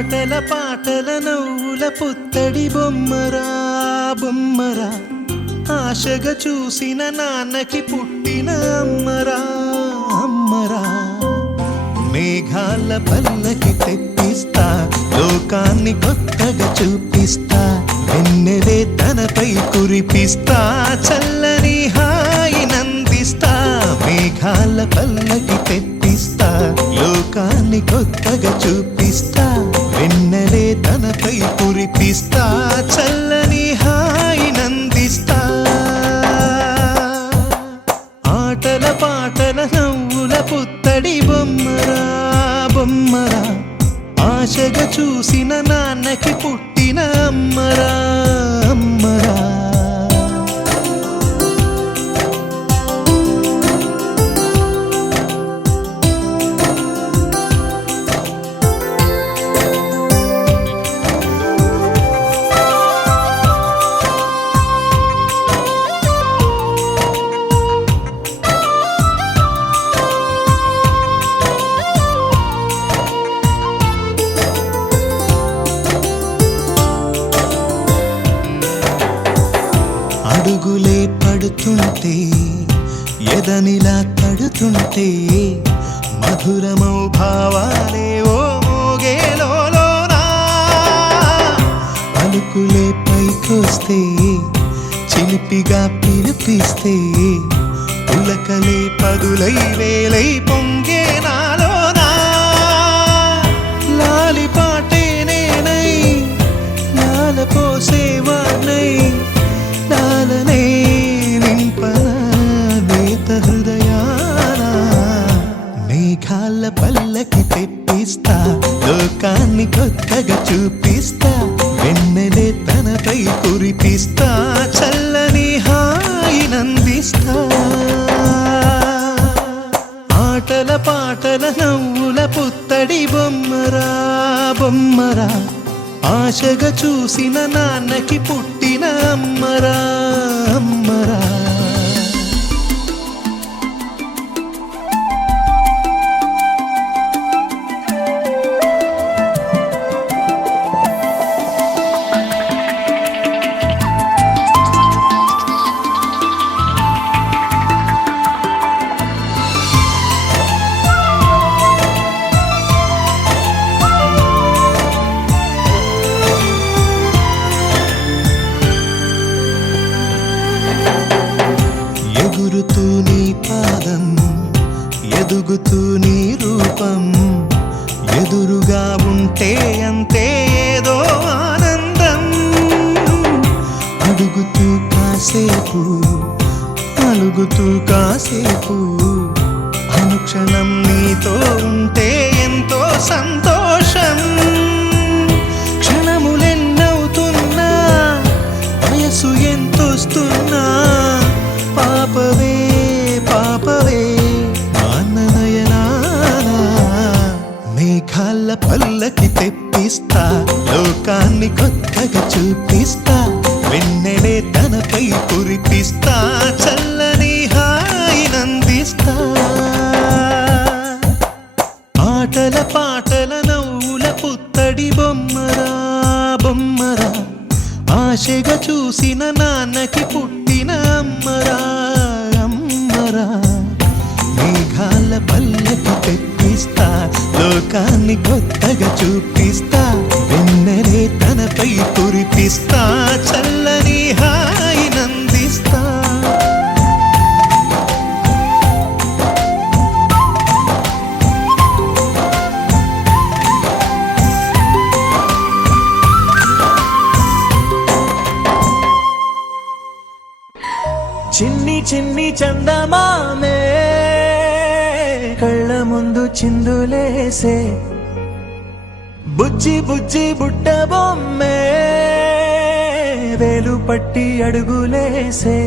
ఆటల పాటల నవ్వుల పుత్తడి బొమ్మరా బొమ్మరా, ఆశగా చూసిన నాన్నకి పుట్టిన అమ్మరా అమ్మరా. మేఘాల పల్లకి తెప్పిస్తా, లోకాన్ని కొత్తగా చూపిస్తా, వెన్నెలే తనపై కురిపిస్తా, చల్లని హాయి నందిస్తా. మేఘాల పల్లకి తెప్పిస్తా, లోకాన్ని కొత్తగా చూపిస్తా, వెన్నెలే తనపై కురిపిస్తా, చల్లని హాయి నందిస్తా. ఆటల పాటల నవ్వుల పుత్తడి బొమ్మరా బొమ్మరా, ఆశగా చూసిన నాన్నకి పుట్టిన అమ్మరా అమ్మరా. అడుగులే పడుతుంటే ఎదనిలా తడుతుంటే, మధురమౌ భావాలే ఓ మోగేలోనా. పలుకులే పైకొస్తే చిలిపిగా పిలిపిస్తే, పులకలే పదులై వేలై పొంగే నాలోనా. లాలి పాటే నేనై లాల పోసేవాణ్ణై, లాలనే నింపనా నేత హృదయాన. మేఘాల పల్లకి తెప్పిస్తా, లోకాన్ని కొత్తగా చూపిస్తా, వెన్నెలే తనపై కురిపిస్తా, చల్లని హాయి నందిస్తా. ఆటల పాటల నవ్వుల పుత్తడి బొమ్మరా బొమ్మరా, ఆశగా చూసిన నాన్నకి పుట్టిన అమ్మరా అమ్మరా. ఎగురుతూ నీ పాదం, ఎదుగుతూ నీ రూపం, ఎదురుగా ఉంటే అంతే ఏదో ఆనందం. అడుగుతూ కాసేపు, అలుగుతూ కాసేపు, అనుక్షణం నీతో ఉంటే ఎంతో సంతోషం. క్షణములెన్నవుతున్నా, వయసు ఎంతొస్తున్నా, పాపవే పాపవే నాన్ననయనానా. మేఘాల పల్లకి తెప్పిస్తా, లోకాన్ని కొత్తగా చూపిస్తా, వెన్నెలే తనపై కురిపిస్తా, చల్లని హాయి నందిస్తా. ఆటల పాటల నవ్వుల పుత్తడి బొమ్మరా బొమ్మరా, ఆశగా చూసిన నాన్నకి పుట్టిన అమ్మరా అమ్మరా. మేఘాల పల్లకి తెప్పిస్తా, లోకాన్ని కొత్తగా చూపిస్తా, వెన్నెలే తనపై కురిపిస్తా, చల్లని హాయి నందిస్తా. చిన్ని చిన్ని చందమామే కళ్ళ ముందు చిందులేసే, బుజ్జి బుజ్జి బుట్ట బొమ్మే వేలు పట్టి అడుగులేసే.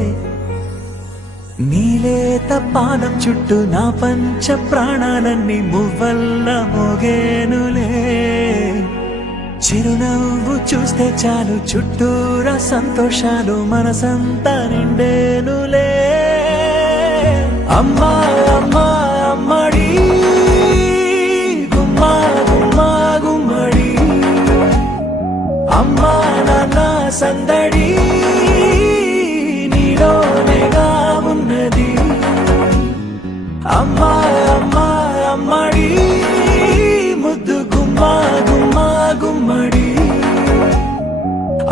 నీలేత పానం చుట్టూ నా పంచ ప్రాణాలన్నీ మువ్వల్ల మోగేనులే. చిరునవ్వు చూస్తే చాలు చుట్టూరా సంతోషాలు మనసంతా నిండేనులే. అమ్మా అమ్మా అమ్మడి, గుమ్మా గుమ్మా గుమ్మడి, సందడి నీలోనేగా ఉన్నది అమ్మా అమ్మా అమ్మడి ముద్దు గుమ్మా గుమ్మా గుమ్మడి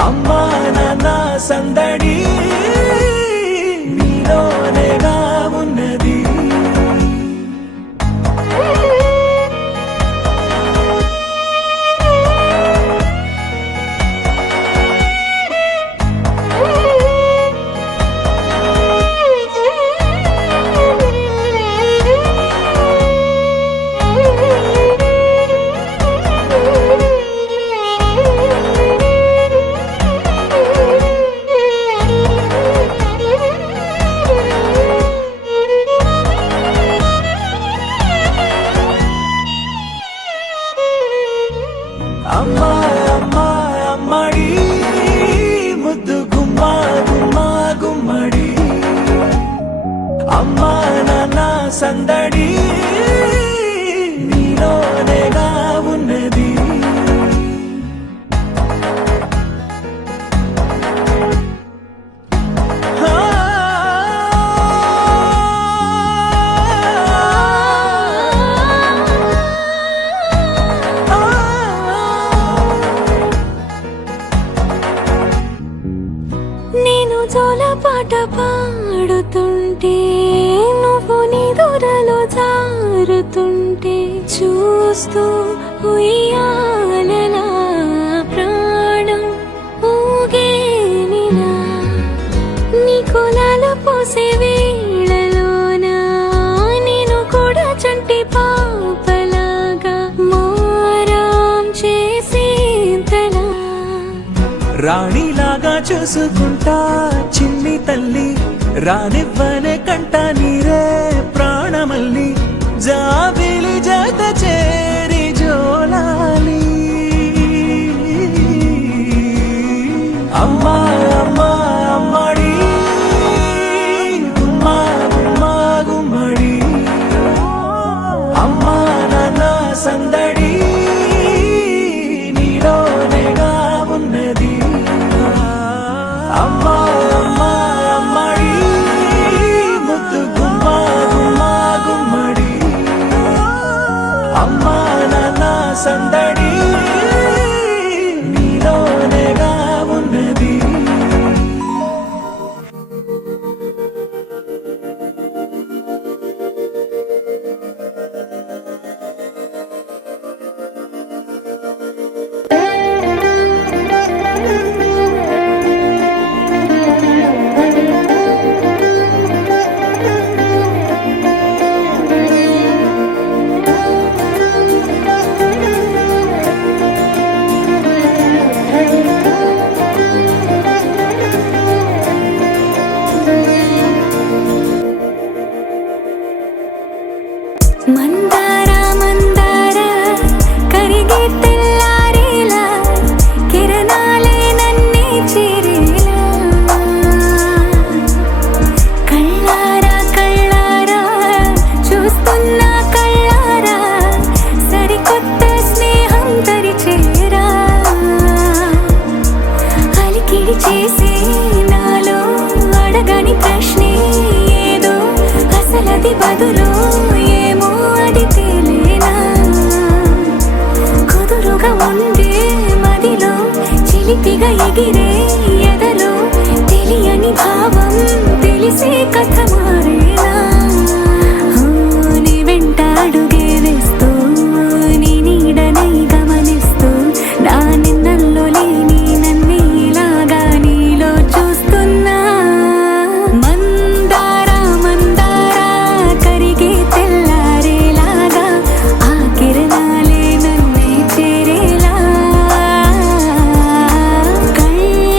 అమ్మా నాన్న సందడి నీలోనేగా ఉన్నది అమ్మా అమ్మా అమ్మడి ముద్దు గుమ్మా గుమ్మా గుమ్మడి అమ్మా నాన్న సందడి నీలోనేగా ఉన్నది నేను జోల పాట పాడుతుంటే నువ్వు నీ దూరలో జారుతుంటే చూస్తూ ఉయ్యాలలా ప్రాణం ఊగేనిలా నీ కులాల పోసే వేళలోన నేను కూడా చంటి పాపలాగా మారాం చేసేంతలా రాణిలాగా చూసుకుంటా చిన్ని తల్లి రానివ్వనే కంట నీరే ప్రాణమల్లి జాబిలి జత చేరి జోలాలి అమ్మా అమ్మా అమ్మడి గుమ్మా గుమ్మా గుమ్మడి అమ్మా నాన్న సందడి నీలోనేగా ఉన్నది అమ్మా అమ్మా అమ్మడి ముద్దు గుమ్మా గుమ్మా గుమ్మడి అమ్మా నాన్న సందడి నీలోనేగా ఉన్నది మందార మందార కరిగే తెల్లారేలా కిరణాలే నన్నే చేరేలా కళ్ళారా కళ్ళారా చూస్తున్నా కళ్ళారా సరికొత్త స్నేహం తరిచేరా అలికిడి చేసే నాలో అడగని ప్రశ్నే ఏదో అసలది బదులు ఏమో అది తేలేనా కుదురుగా ఉండే మదిలో చిలిపిగా ఎగిరే ఎదలో తెలియని భావం తెలిసే కథ మారేనా నీ వెంట అడుగే వేస్తూ నీ నీడనై గమనిస్తూ నా నిన్నల్లో లేని నన్నే ఇలాగా నీలో చూస్తున్నా మందార మందార కరిగే తెల్లారేలాగా ఆ కిరణాలే నన్నే చేరేలా కళ్ళారా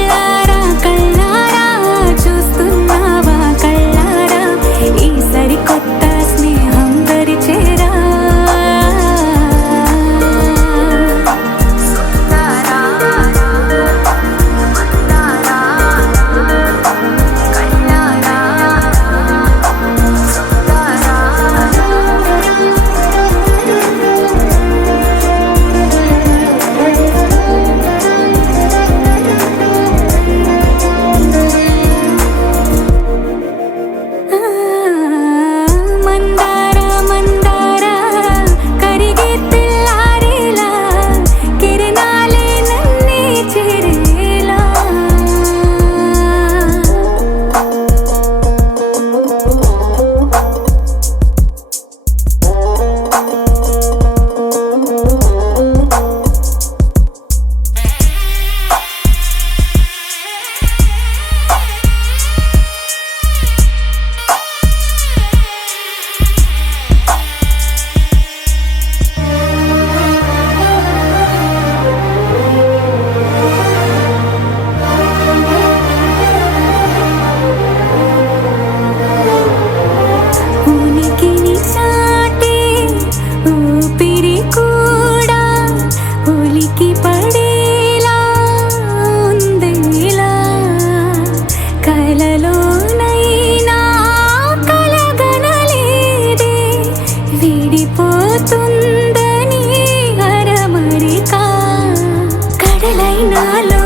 కలలై నాలో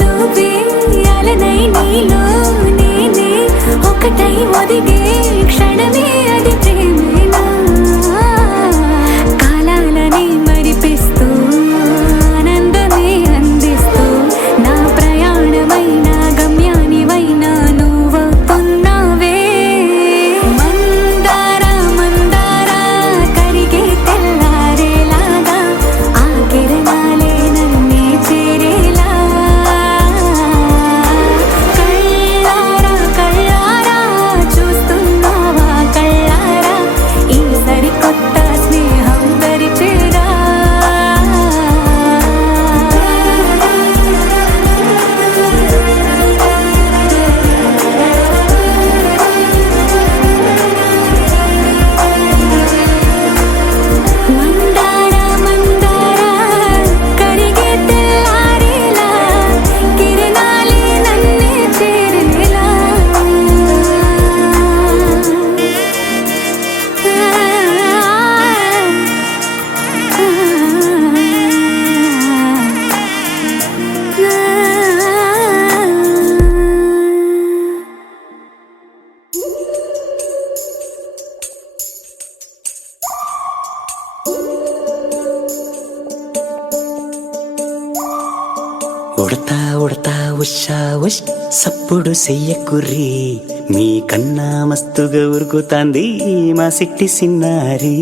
నువ్వే అలనై నీలో నేనే ఒకటై ఒదిగే క్షణమే అది ప్రేమేనా కాలాలని మరిపిస్తూ ఆనందమే అందిస్తూ నా ప్రయాణమైన గమ్యానివైనా నువ్వవుతున్నావే మందార మందార కరిగే తెల్లారేలాగా ఆ కిరణాలే నన్నే చేరేలా కళ్ళారా కళ్ళారా చూస్తున్నావా కళ్ళారా ఈ సరికొత్త స్నేహం దరిచేరా మందార మందార కరిగే తెల్లారేలా కిరణాలే నన్నే చేరేలా ఉడతా ఉడతా ఉషా ఉష్ సప్పుడు చెయ్యకుర్రి మీ కన్నా మస్తుగా ఉరుకుతాంది మా సిట్టి సిన్నారి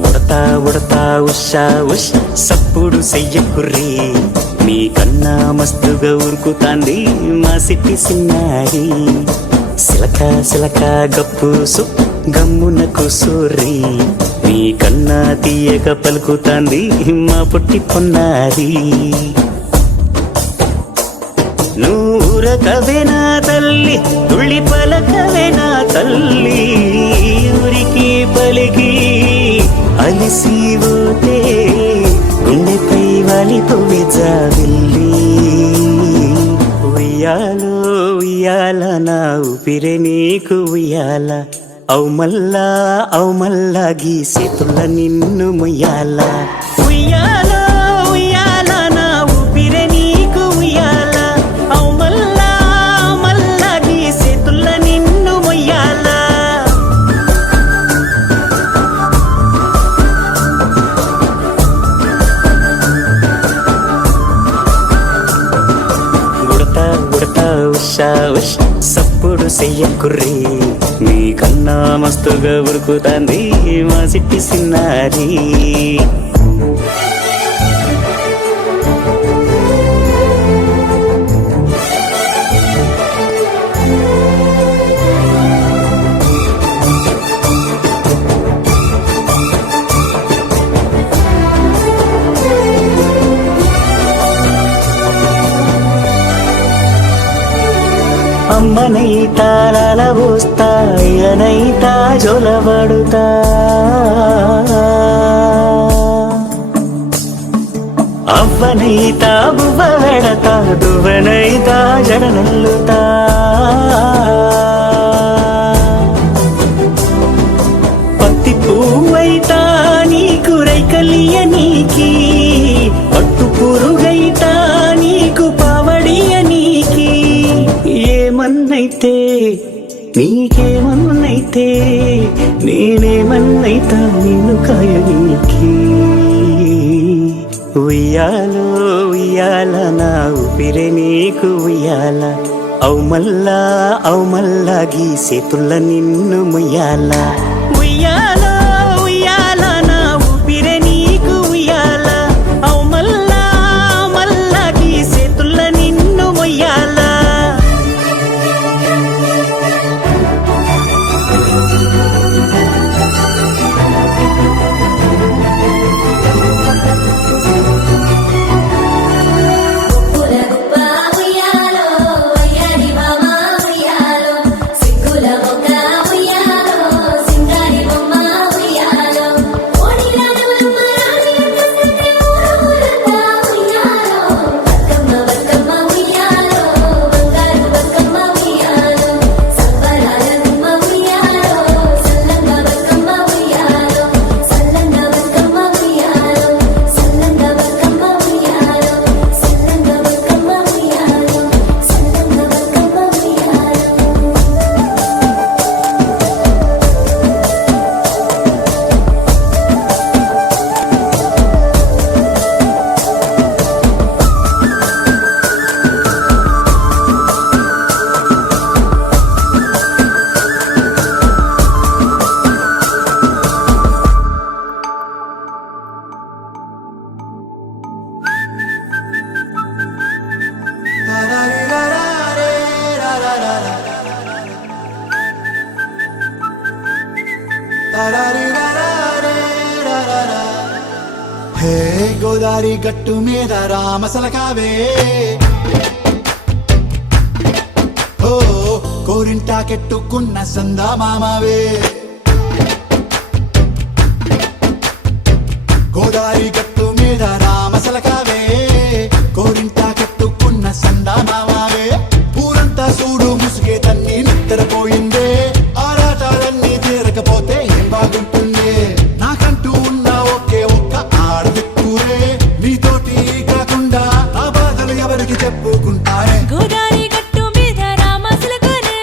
ఉడతా ఉడతా ఉషా ఉష్ సప్పుడు చెయ్యకుర్రి మీ కన్నా మస్తుగా ఉరుకుతాంది మా సిట్టి సిన్నారి సిలక సిలక గప్పుసు గమ్మున కూసూరి నీ కన్నా తీయక పలుకుతాంది మా పుట్టి పొన్నారి నూరకవేనా తల్లి తుళ్ళి పలకవేనా తల్లి ఊరికి పలికి అలిసిపోతే గుండెపై వాలిపోవే జాబిల్లి ఉయ్యాలో ఉయ్యాల నా ఊపిరే నీకు ఉయ్యాల అవు మల్లా గీసేతుల నిన్ను ముయ్యాల ఉయ్యాలో ఉయ్యాల నా ఊపిరే నీకు ఉయ్యాల అవు మల్లా గీసేతుల నిన్ను ముయ్యాల ఉడతా ఉడతా ఉషా ఉష్ సప్పుడు చెయ్యకుర్రి మీ కన్నా మస్తుగా ఉరుకుతాంది మా సిట్టి సిన్నారి అమ్మనైతా లలబోస్తా అయ్యనైతా జొలబడుతా అవ్వనైతా బువ్వ వెడతా దువ్వనైతా జడనల్లుతా పత్తి పువ్వైతా నీకు రైకలియ నీకి పట్టు పురుగైతా నీకు పావడియ నీకి ఏమన్నైతే నీకేమన్నైతే నేనేమన్నైతా నిన్ను కాయనీకి ఉయ్యాలో ఉయ్యాల నా ఊపిరే నీకు ఉయ్యాల అవు మల్లా గీసేతుల నిన్ను ముయ్యాల ఉయ్యాలో ఉయ్యాల నా ఊపిరే నీకు ఉయ్యాల అవు మల్లా గీసేతుల నిన్ను ముయ్యాల ఉయ్యాలో సింగారి బొమ్మ హే గోదారి గట్టు మీద రామసలకావే ఓ కోరింటాకెట్టుకున్న సందా మామావే గోదారి గట్టు మీద రామసలకావే కోరింటాకెట్టుకున్న సందా మామావే ఊరంతా చూడు ముసుగే తన్ని నిద్రపోయిందే ఆరాటాలన్నీ తీరకపోతే ఏం బాగుంటుంది నాకంటూ ఉన్న ఒకే ఒక్క ఆడదిక్కురే నీతోటి కాకుండా నా బాధలు ఎవరికి చెప్పుకుంటారే గోదారి గట్టు మీద రామసలకానే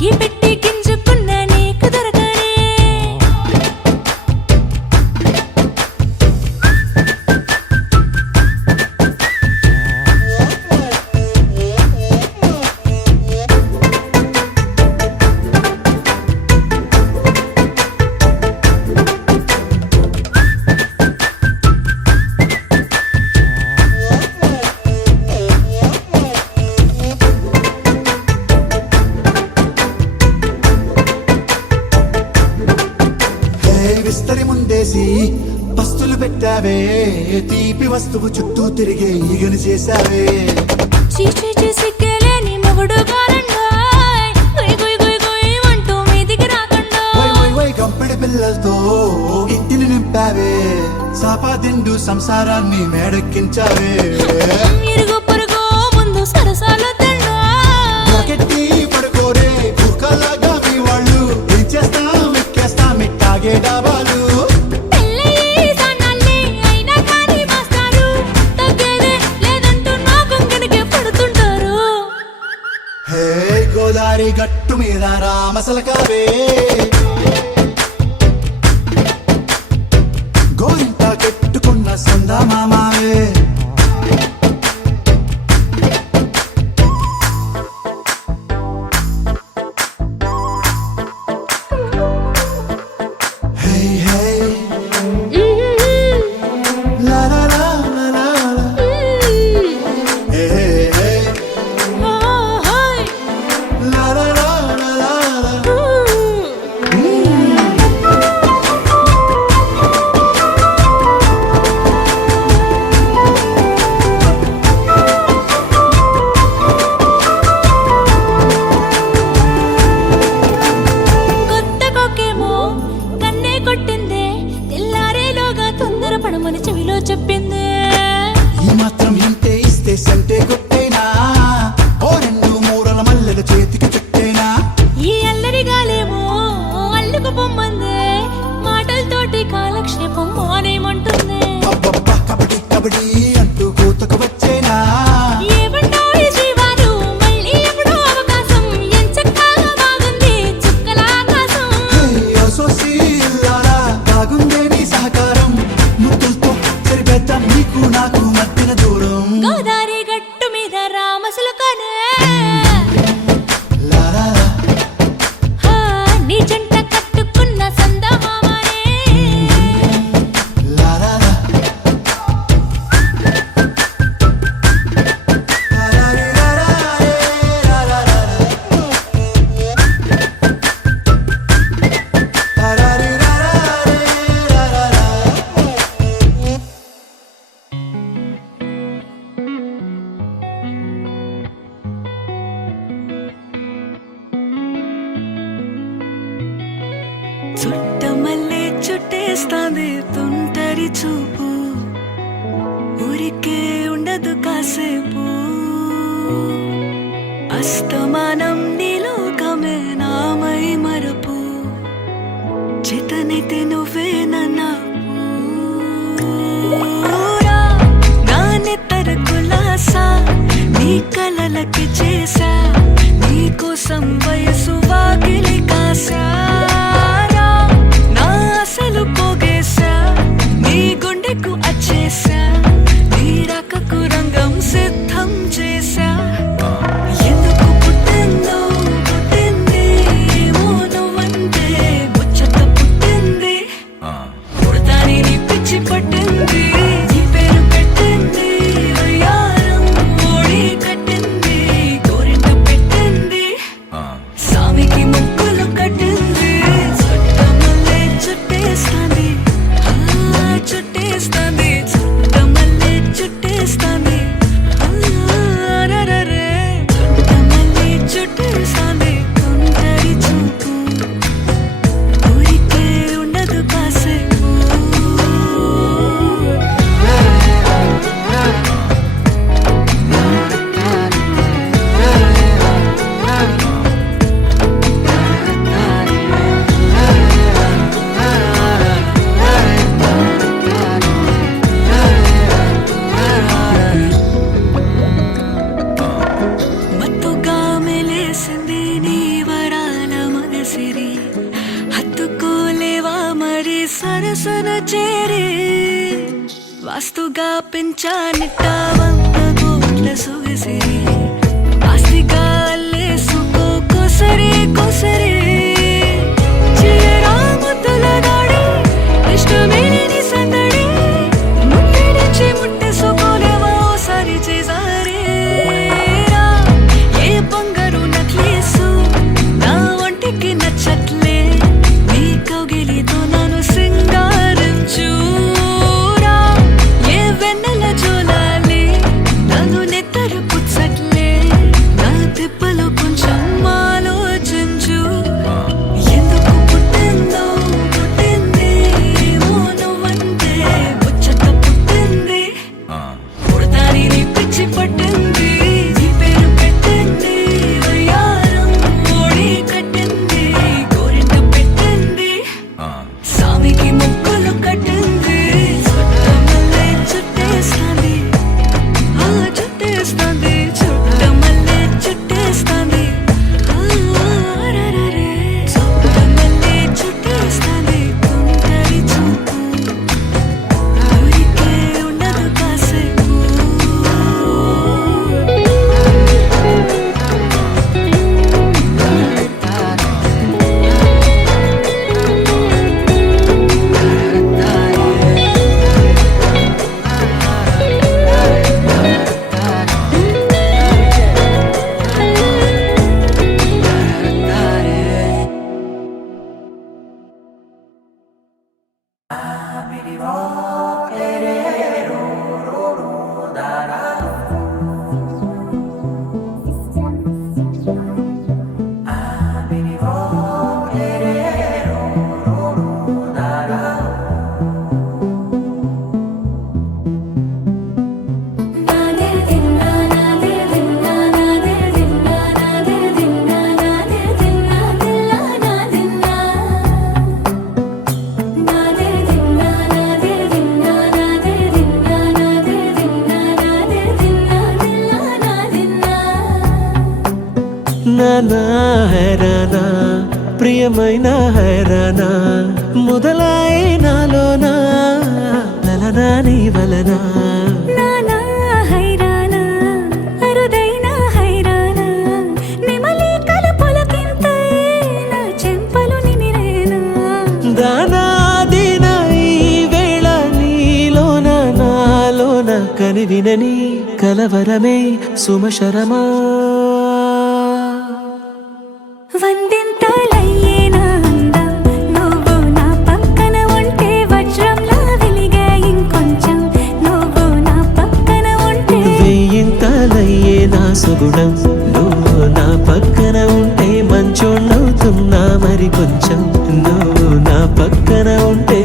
కీ పెట్టి గింజుకున్న నీకు దొరకనే విస్తరి ముందేసి పస్తులు పెట్టావే తీపి వస్తువు చుట్టూ తిరిగే ఈగలు చేశావే చీచీ సిగ్గలేని మొగుడు కారండాయ్ గుయ్ గుయ్ గుయ్ గుయ్ అంటూ మీదికి రాకుండా వై వై వై గంపెడి పిల్లలతో ఇంటిని నింపావే సాపాదిండు సంసారాన్ని మేడెక్కించావే ఇరుగు పొరుగు ముందు సరసాలు తిండా నాకెట్టి పడుకోరే కుక్కలాగా మీ వాళ్ళు ఏం చేస్తాం ఎక్కేస్తాం ఇట్టాగే డాబాలు పెళ్ళయి సన్నాళ్ళే అయినా కానీ మాస్తారు తగ్గేదే లేదంటూ నా కొంగడికి పడుతుంటారు హే గోదారి గట్టు మీద రామసలకావే గోరింట కెట్టుకున్న సందా మామావే హే హే లా లా లా లా లా లా. హే హే హే హాయ్ లా లా లా లా లా లా. కొత్త కొక్కేమో కన్నే కొట్టిందే తెల్లారేలోగా తొందరపడమని చెవిలో చెప్పిందే ఈ మాత్రం ఇంటే ఇస్తే సంటే కొట్టేనా ఓ రెండు మూరల మల్లెల చేతికి చుట్టేనా ఈ అల్లరి గాలేమో అల్లుకు పొమ్మందే మాటలతోటి కాలక్షేపం మానేమంటుంది అబ్బబ్బా కబడ్డీ కబడ్డీ అంటూ కూతకు వచ్చేనా ఏమంటావు జీవాలు మళ్ళీ ఎప్పుడో అవకాశం ఎంచక్కా బాగుంది చుక్కల ఆకాశం సోసి ఇల్లారా బాగుందే నీ సహకారం ముద్దులతో సరిపెద్దాం నీకు నాకు మధ్యన దూరం గోదారి గట్టు మీద రామసలకానే లారా నీ జంట కట్టుకున్న సందమామనే లారా చుట్టమల్లే చుట్టేస్తాంది తుంటరి చూపు ఊరికే ఉండదు కాసేపు అస్తమానం నీలోకమే నామై మరపు చేతనైతే నువ్వే నన్నా నా నెత్తర కులాసా నీ కలలకి చేసా నీ కోసం వయసు వాకిలి కాసా నా అసలు పోగేశా నీ గుండెకు అచ్చేసా నీ రకకు రంగం సిద్ధం చేశా ఎందుకు పుట్టిందో పుట్టింది ఏమో నువ్వంటే ముచ్చట పుట్టింది పుడతాని నీ పిచ్చి పట్టింది నీ పేరు పెట్టింది వయ్యారం ఓడి కట్టింది కోరింట పెట్టింది సా చేరి వాస్తుగా పెంచానిట్ట 100 కోట్ల సొగసి ఆస్తిగా అల్లేసుకో కోసరి కోసరి చిరరా ముద్దుల దాడి ఇష్టమేని సందడి ముట్టడించి ముట్టేసుకోలేవా ఓసారి చేసారే ఏ బంగారు నక్లీసు నా ఒంటికి నచ్చట్లే నీ కౌగిలితో నన్ను సింగారించురా ఏ వెన్నెల జోలాలి నన్ను నెత్తరు పుచ్చట్లే నా తిప్పలు కొంచెం ఆలోచించు ఎందుకు పుట్టిందో పుట్టింది ఏమో నువ్వంటే ముచ్చట పుట్టింది పుడతాని నీ పిచ్చి పట్టింది నీ పేరు పెట్టింది వయ్యారం ఓడి కట్టింది గోరింట పెట్టింది సామికి ముక్కులు కట్టింది చుట్టమల్లే చుట్టేస్తాంది ఆ చుట్టేస్తాంది చుట్టమల్లే చుట్టేస్తాంది రరరే చుట్టమల్లే చుట్టేస్తాంది తుంటరి చూపు ఊరికే ఉండదు కాసేపు నానా హైరానా ప్రియమైన హైరానా మొదలాయి నాలోనా లలనా నీ వలనా నానా హైరానా అరుదైన హైరానా నెమలి కలుపులకింతై నా చెంపలు నిమిరేనా దానాదిన ఈ వేళ నీలోన నాలోన కనివినని కలవరమే సుమశరమా వందింతలయ్యేనా అందం నువ్వు నా పక్కన ఉంటే వజ్రంలా వెలిగే ఇంకొంచెం నువ్వు నా పక్కన ఉంటే వెయ్యింతలయ్యే నా సుగుణం నువ్వు నా పక్కన ఉంటే మంచోళ్ళవుతున్నా మరి కొంచెం నువ్వు నా పక్కన ఉంటే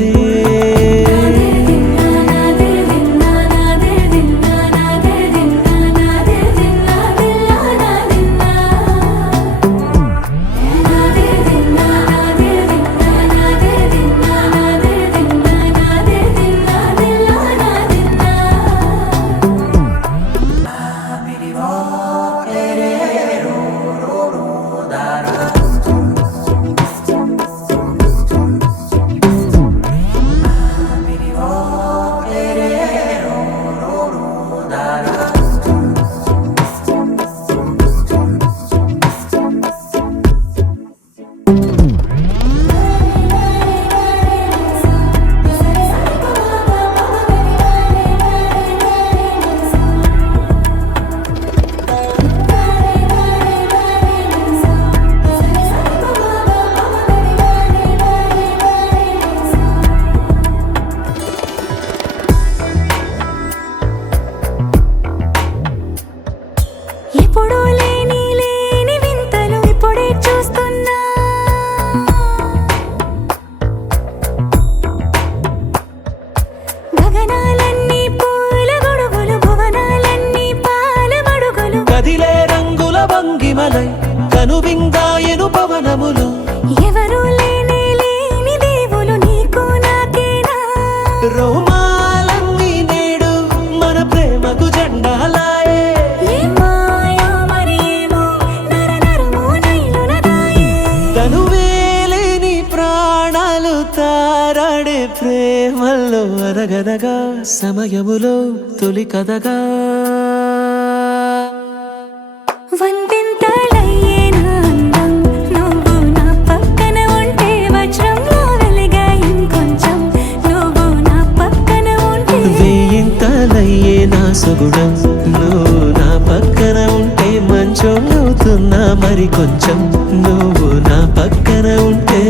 ఎప్పుడూ లేని వింతలు ఇప్పుడే చూస్తున్నా గగనాలన్నీ పూల గొడుగులు భువనాలన్నీ పాల మడుగులు కదిలే రంగుల భంగిమలై కనువిందాయను పవనములు ఎవరూ లేని దేవులు నీకు నాకేనా రోమాలన్నీ నేడు మన ప్రేమకు జెండాలాయే ఏ మాయో మరి ఏమో నరనరమో నైలున దాయే తనువేలేని ప్రాణాలు తారాడే ప్రేమ ప్రేమల్లో అనగనగా సమయములో తొలి కథగా వందింతలయ్యేనా అందం నువ్వు నా పక్కన ఉంటే వజ్రంలో వెలిగా ఇంకొంచెం నువ్వు నా పక్కన ఉంటే వేయింతలయ్యే నా సుగుణం నువ్వు నా పక్కన ఉంటే మంచం అవుతున్నా మరి కొంచెం నువ్వు నా పక్కన ఉంటే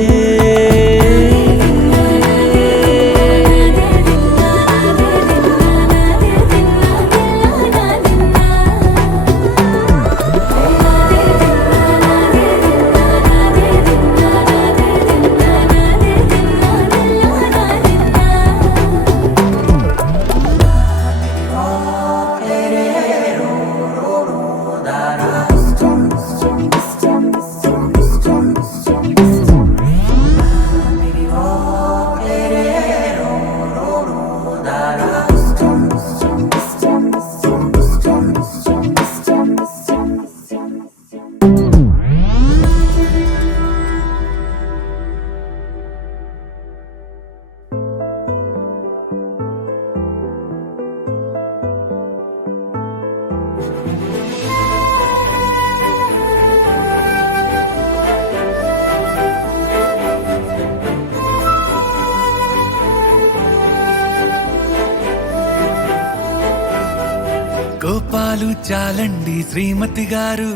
కోపాలు చాలండి శ్రీమతి గారు,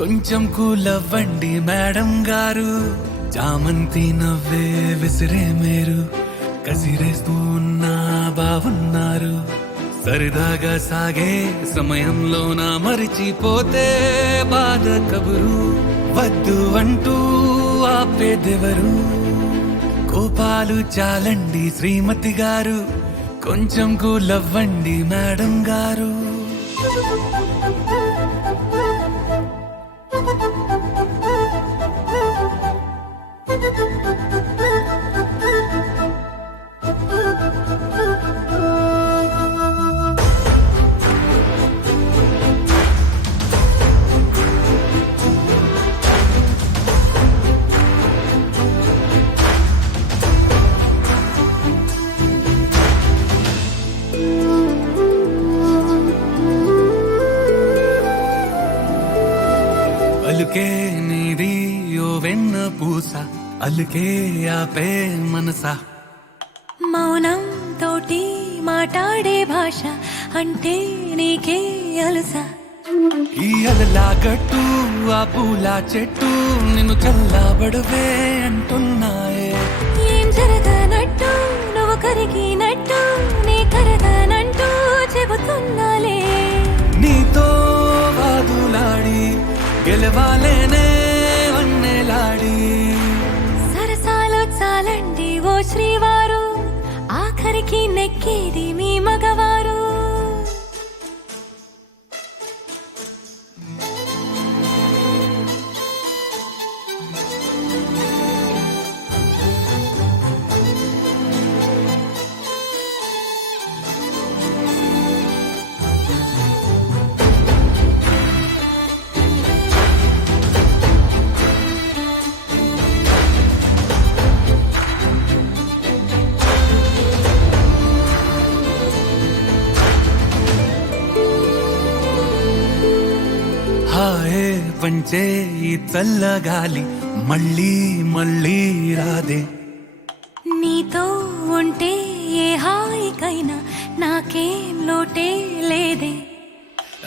కొంచెం కూలవ్వండి మేడం గారు. చామంతి నవ్వే విసిరే మేరు, కసిరేస్తూ ఉన్నా బాగున్నారు. సరదాగా సాగే సమయంలో నా మరిచిపోతే బాధ కబురు, వద్దు అంటూ ఆపేదెవరు. కోపాలు చాలండి శ్రీమతి గారు, కొంచెం కూలవ్వండి మేడం గారు. అలుకే నీది ఓ వెన్న పూస, అలుకే ఆపే మనసా. మౌనం తోటి మాట్లాడే భాష అంటే నీకే అలుసా. ఈ అలలా గట్టు ఆ పూల చెట్టు నిన్ను చల్లబడవే అంటున్నాయే. ఏం జరగనట్టు నువ్వు కరిగినట్టు నీ కరగనంటూ చెబుతున్నాలే. నీతో వాదులాడి గెలవాలేనే వన్నెలాడి. సరసాలు చాలండి ఓ శ్రీవారు, ఆఖరికి నెక్కేది మీ మగవారు. హాయే పంచే ఈ చల్లగాలి మళ్ళీ మళ్ళీ రాదే. నీతో ఉంటే ఏ హాయికైనా నాకేం లోటే లేదే.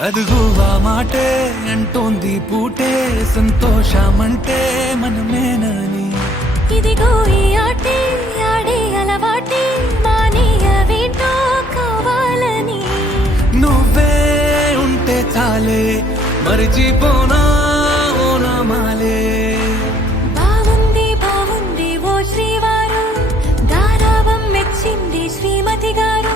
అదుగు ఆ మాటే అంటోంది పూటే, సంతోషమంటే మనమేనని. ఇదిగో ఈ ఆటే ఆడే అలవాటే మానేయవేంటో కావాలని. నువ్వే ఉంటే చాలే మరిచిపోనా ఓనమాలే. బాగుంది బాగుంది ఓ శ్రీవారు, గారాబం మెచ్చింది శ్రీమతి గారు.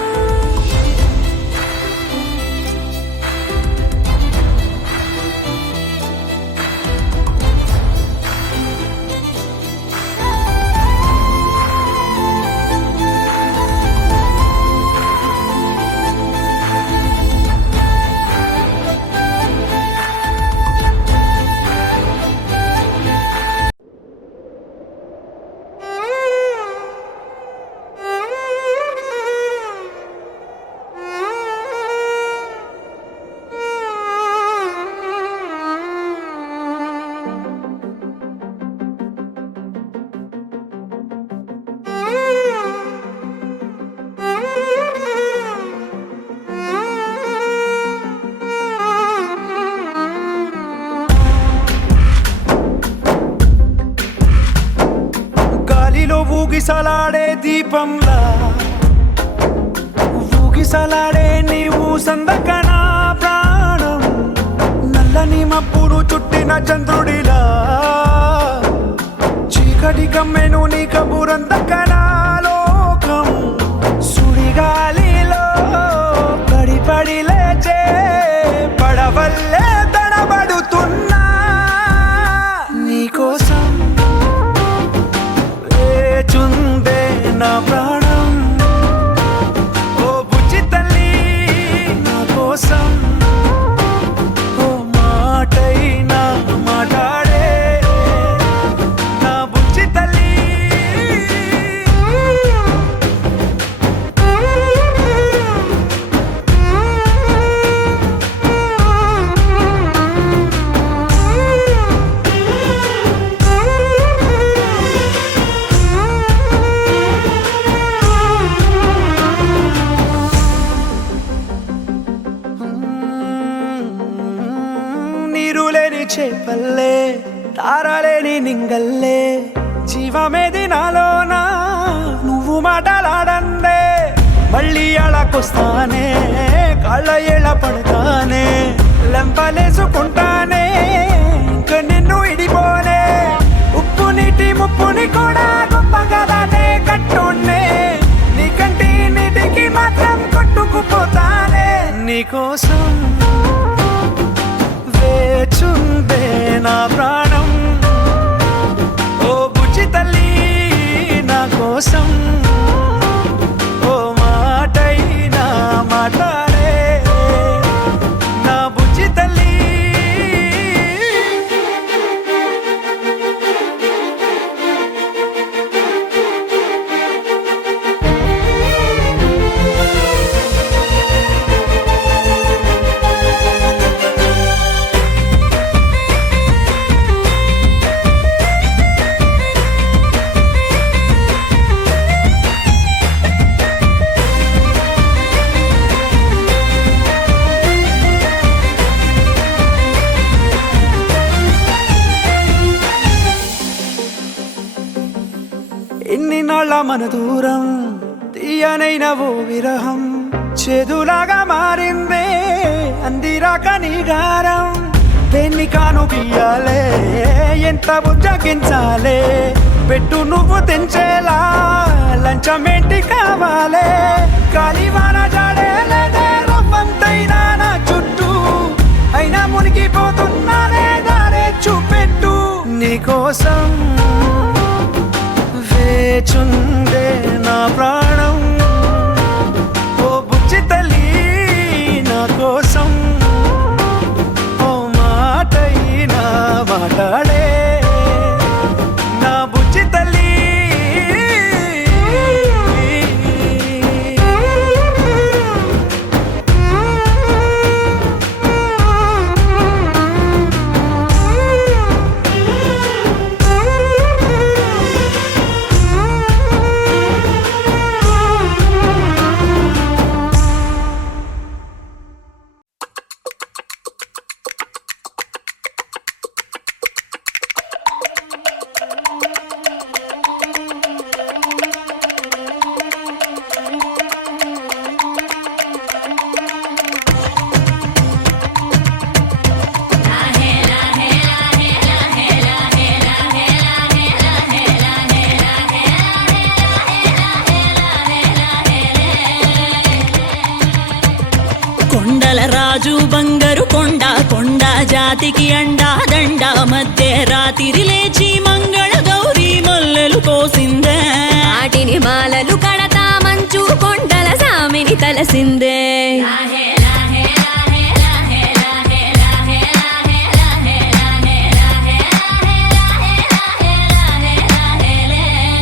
ఊగిసలాడే దీపంలా ఊగిసలాడే నీవు సందకనా ప్రాణం నల్లని మబ్బులు చుట్టిన చంద్రుడిలా చీకటి కమ్మెను నీ కబురందకనా లోకం సుడిగాలిలో పడి పడి లేచే పడవల్లే తడబడుతున్నా నీకోసం వేచుందే నా ప్రాణం ఓ బుజ్జి తల్లి నా కోసం ఓ మాటైనా మాట్లాడే నా బుజ్జి తల్లి నీరు లేని చేపల్లే తారలేని నింగల్లే జీవమేది నాలోనా నువ్వు మాటలాడందే మళ్ళీ అళకొస్తానే కాళ్ళ ఏళ్ళ పడతానే లెంపలేసుకుంటానే ఇంక నిన్ను ఇడిపోనే ఉప్పు నీటి ముప్పుని కూడా గొప్పగా దాటే కట్టున్నే నీ కంటి నీటికి మాత్రం కొట్టుకుపోతానే నీకోసం వేచుందే నా ప్రాణం ఓ బుజ్జి తల్లి నా కోసం ఓ మాటైనా మాట్లాడే నా బుజ్జి తల్లి ఎన్ని నాళ్ళ మన దూరం తీయనైన ఓ విరహం చేదులాగా మారిందే అందిరాక నీ గారం దేన్ని కాను గీయాలే ఎంత బుజ్జగించాలే పెట్టు నువ్వు తెంచేలా లంచమేంటి కావాలే కాలివాన జాడేలేదే రవ్వంతైనా నా చుట్టూ అయినా మునిగిపోతున్నానే దారే చూపెట్టు నీకోసం వేచుందే నా ప్రాణం ఓ బుజ్జి తల్లి నా కోసం ఓ మాటైనా మాట్లాడే నా బుజ్జి తల్లి కొండల రాజు బంగారు కొండ కొండ జాతికి అండా దండ మధ్య రాత్రి లేచి మంగళ గౌరీ మల్లెలు కోసిందే వాటిని మాలలు కడతా మంచు కొండల సామిని తలసిందే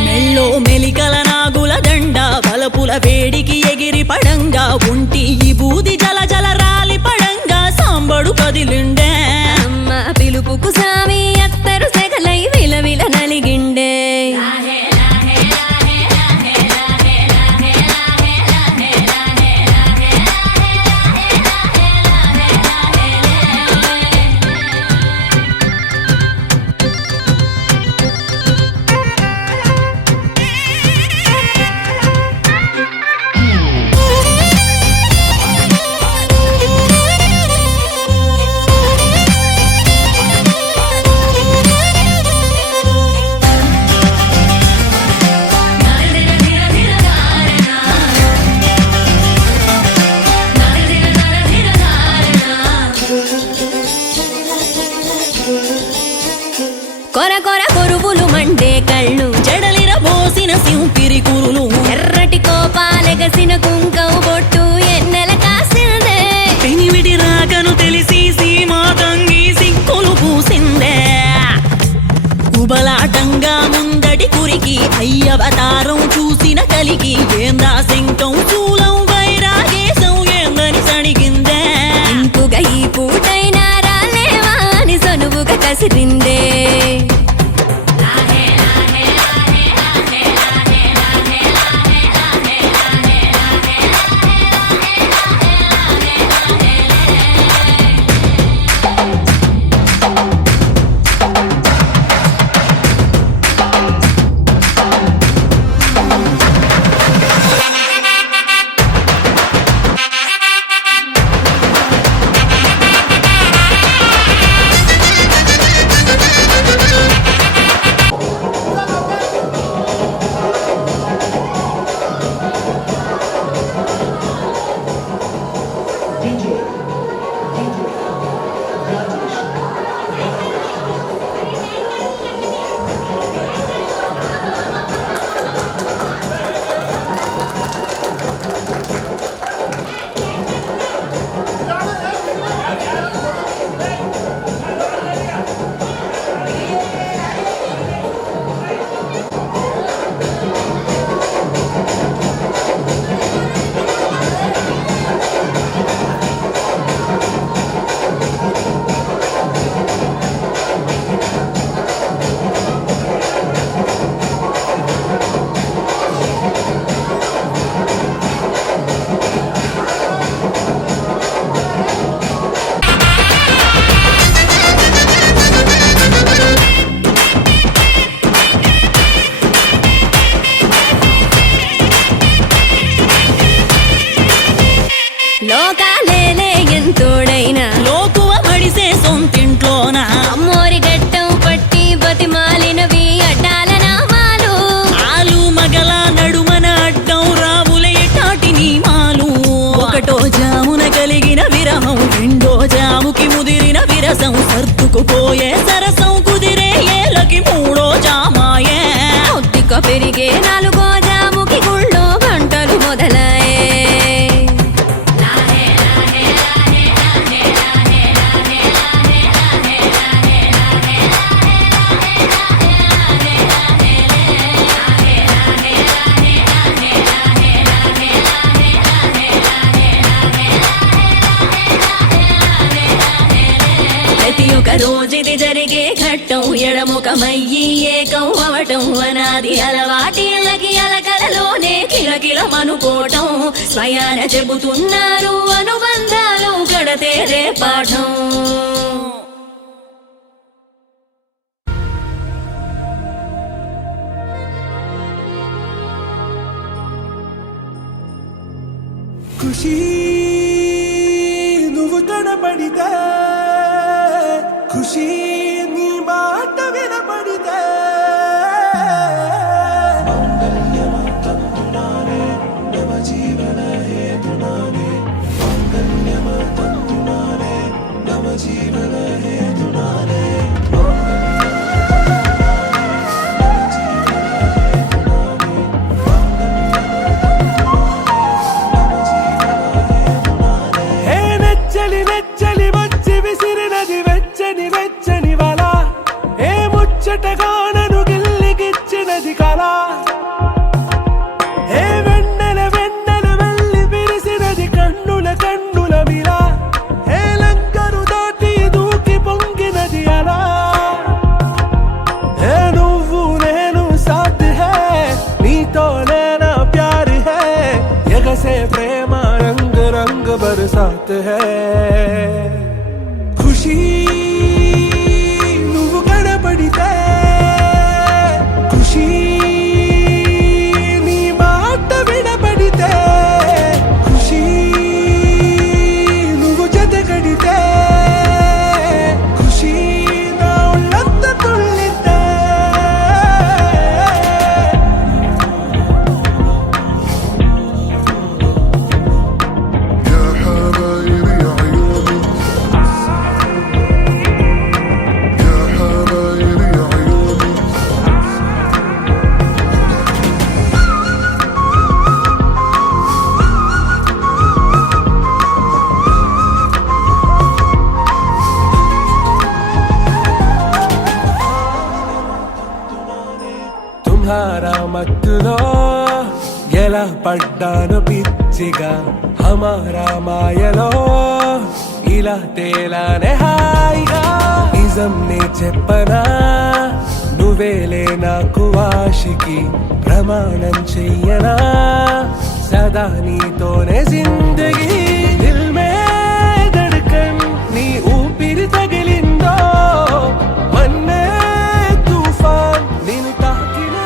మెల్లో మెలికల నాగుల దండ బలపుల వేడికి ఎగిరి పడంగా ఉంటి ఈ బూది జల జల రాలి పడంగా సాంబడు కదిలిండే అమ్మ పిలుపుకు సామి అత్తరు సెగలై విలవిల నలిగిండే కొర కొర కొరువులు మండే కళ్ళు జడలిర పోసిన సింపిరి కురులు ఎర్రటి కోపాలెగసిన కుంకం బొట్టు ఎన్నెల కాసిందే పెనివిడి రాకను తెలిసి సీమా తంగి సిక్కులు పూసిందే కుబలాటంగా ముందడి కురికి అయ్యవతారం చూసిన కలిగి ఏందా శంకం చూలం వైరాగేశం ఏందని సణిగిందే ఇంపుగా ఈ పూటైనా రాలేవా అని సనువుగా కసిరిందే లోకాలేలే ఎంతోడైనా లోకువ మడిసే సొంతింట్లోన అమ్మోరి గట్టం పట్టి బతిమాలినవి అడ్డాల నామాలు ఆలు మగల నడుమన అడ్డం రావులే టాటి నీమాలు ఒకటో జామున కలిగిన విరహం రెండో జాముకి ముదిరిన విరసం సర్దుకుపోయే సరసం కుదిరే ఏలకి మూడో జామాయే ఒత్తిక పెరిగే నాలుగో జాముకి గుళ్ళో గంటలు మొదలయ్యే ప్రతి ఒక్క రోజుది జరిగే ఘట్టం ఎడముఖమయ్యి ఏకం అవటం అనాది అలవాటిళ్ళకి అలకలలోనే కిలకిలమనుకోవటం స్వయాన చెబుతున్నారు అనుబంధాలు గడతేరే పాఠం ఖుషి నువ్వు కనబడితే ఖుషి నీ మాట వినపడితే హే నెచ్చలి నెచ్చలి వచ్చి విసిరినది వెచ్చని వెచ్చని వల ఏ ముచ్చటగా నన్ను గిల్లిగిచ్చినది కళ ఏ వెన్నెల వెన్నెల వెళ్ళి విరిసినది కన్నుల కన్నుల మిల ఏ లంకను దాటి దూకి పొంగినది అలా ఏ నువ్వు నేను సాథ్ హే నీతోనే నా ప్యార్ హే ఎగసే ప్రేమ రంగ్ రంగ్ బరసాత్ హే ఖుషి నువ్వు కనబడితే ఖుషి నీ మాట వినపడితే ఖుషి నువ్వు జతగడితే ఖుషి నా ఒళ్ళంత తుళ్ళితే يا حبايبي మత్తులో ఎలా పడ్డాను పిచ్చిగా హమారా మాయలో ఇలా తేలానే హాయిగా నిజం నే చెప్పనా నువ్వేలే నాకు ఆశికి ప్రమాణం చెయ్యనా సదా నీతోనే జిందగీ దిల్ మే ధడ్కన్ నీ ఊపిరి తగిలిందో మన్నే తుఫాన్ నేను తాకినా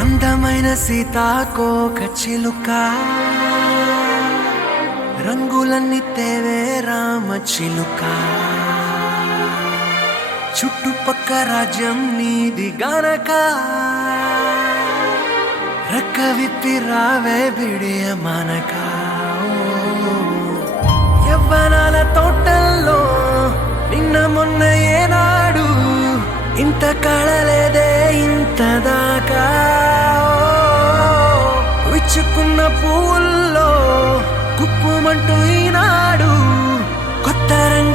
అందమైన సీతాకోక చిలుక రంగులన్నీ తేవే రామ చిలుక చుట్టుపక్క రాజ్యం నీది గనక రెక్క విప్పి రావే బిడియ మనక యవ్వనాల తోటల్లో నిన్న మొన్న ఏనాడు ఇంత కళలేదే ఇంత దాకా విచ్చుకున్న పూల్లో కుప్పుమంటూ ఈనాడు కొత్త రంగు